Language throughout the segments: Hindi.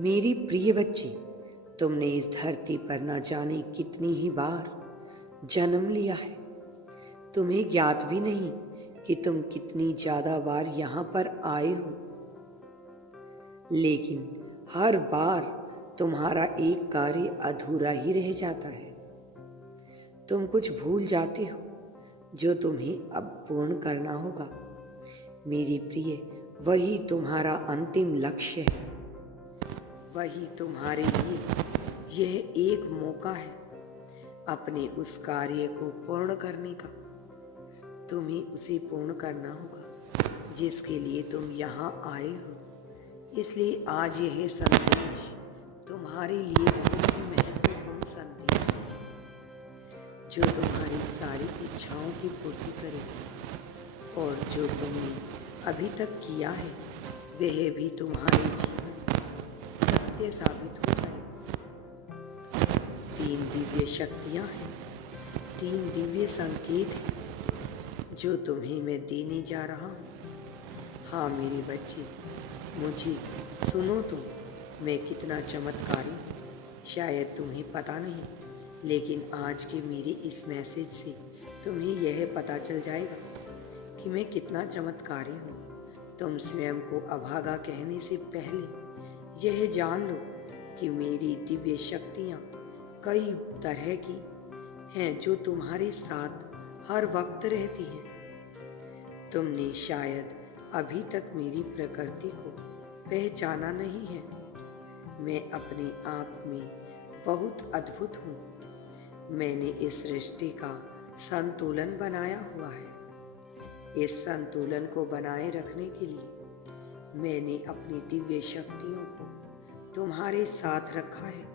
मेरी प्रिय बच्ची, तुमने इस धरती पर न जाने कितनी ही बार जन्म लिया है। तुम्हें ज्ञात भी नहीं कि तुम कितनी ज्यादा बार यहाँ पर आए हो, लेकिन हर बार तुम्हारा एक कार्य अधूरा ही रह जाता है। तुम कुछ भूल जाते हो जो तुम्हें अब पूर्ण करना होगा। मेरी प्रिय, वही तुम्हारा अंतिम लक्ष्य है। वही तुम्हारे लिए यह एक मौका है अपने उस कार्य को पूर्ण करने का। तुम्हें उसे पूर्ण करना होगा जिसके लिए तुम यहाँ आए हो। इसलिए आज यह संदेश तुम्हारे लिए बहुत ही महत्वपूर्ण संदेश है, जो तुम्हारी सारी इच्छाओं की पूर्ति करेगा। और जो तुमने अभी तक किया है वह भी तुम्हारे जीवन सत्य साबित हो जाएगा। 3 दिव्य शक्तियाँ हैं, 3 दिव्य संकेत हैं जो तुम्हें मैं देने जा रहा हूँ। हाँ मेरे बच्चे, मुझे सुनो तो, मैं कितना चमत्कारी हूँ। शायद तुम्हें पता नहीं, लेकिन आज के मेरे इस मैसेज से तुम्हें यह पता चल जाएगा कि मैं कितना चमत्कारी हूँ। तुम स्वयं को अभागा कहने से पहले यह जान लो कि मेरी दिव्य शक्तियाँ कई तरह की हैं जो तुम्हारे साथ हर वक्त रहती हैं। तुमने शायद अभी तक मेरी प्रकृति को पहचाना नहीं है। मैं अपने आप में बहुत अद्भुत हूँ। मैंने इस सृष्टि का संतुलन बनाया हुआ है। इस संतुलन को बनाए रखने के लिए मैंने अपनी दिव्य शक्तियों को तुम्हारे साथ रखा है।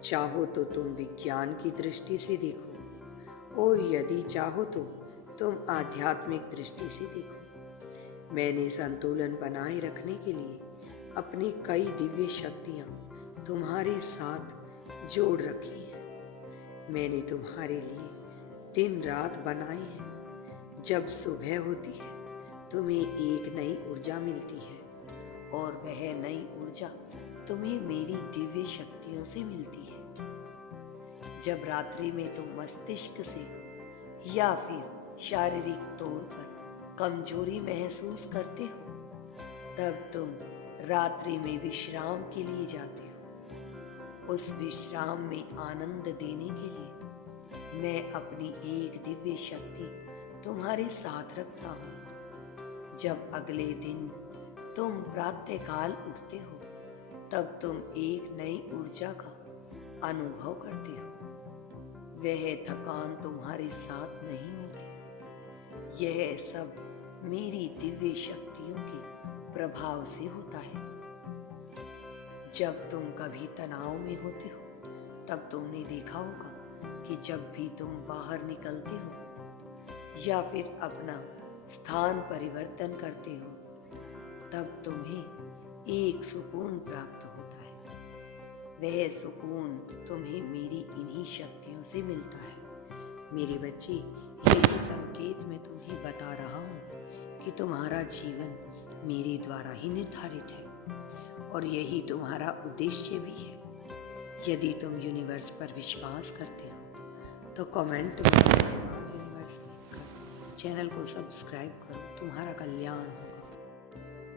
चाहो तो तुम विज्ञान की दृष्टि से देखो, और यदि चाहो तो तुम आध्यात्मिक दृष्टि से देखो। मैंने संतुलन बनाए रखने के लिए अपनी कई दिव्य शक्तियाँ तुम्हारे साथ जोड़ रखी हैं। मैंने तुम्हारे लिए दिन रात बनाई हैं। जब सुबह होती है तुम्हें एक नई ऊर्जा मिलती है, और वह नई ऊर्जा तुम्हें मेरी दिव्य शक्तियों से मिलती है। जब रात्रि में तुम मस्तिष्क से या फिर शारीरिक तौर पर कमजोरी महसूस करते हो, तब तुम रात्रि में विश्राम के लिए जाते हो। उस विश्राम में आनंद देने के लिए मैं अपनी एक दिव्य शक्ति तुम्हारे साथ रखता हूँ। जब अगले दिन तुम प्रातःकाल उठते हो, तब तुम एक नई ऊर्जा का अनुभव करते हो। वह थकान तुम्हारे साथ नहीं होती। यह सब मेरी दिव्य शक्तियों के प्रभाव से होता है। जब तुम कभी तनाव में होते हो, तब तुमने देखा होगा कि जब भी तुम बाहर निकलते हो या फिर अपना स्थान परिवर्तन करते हो, तब तुम्हें एक सुकून प्राप्त होता है। वह सुकून तुम्हें मेरी इन्हीं शक्तियों से मिलता है। मेरे बच्चे, यही संकेत मैं तुम्हें बता रहा हूँ कि तुम्हारा जीवन मेरे द्वारा ही निर्धारित है, और यही तुम्हारा उद्देश्य भी है। यदि तुम यूनिवर्स पर विश्वास करते हो तो कमेंट में धन्यवाद यूनिवर्स लिखकर चैनल को सब्सक्राइब करो। तुम्हारा कल्याण हो।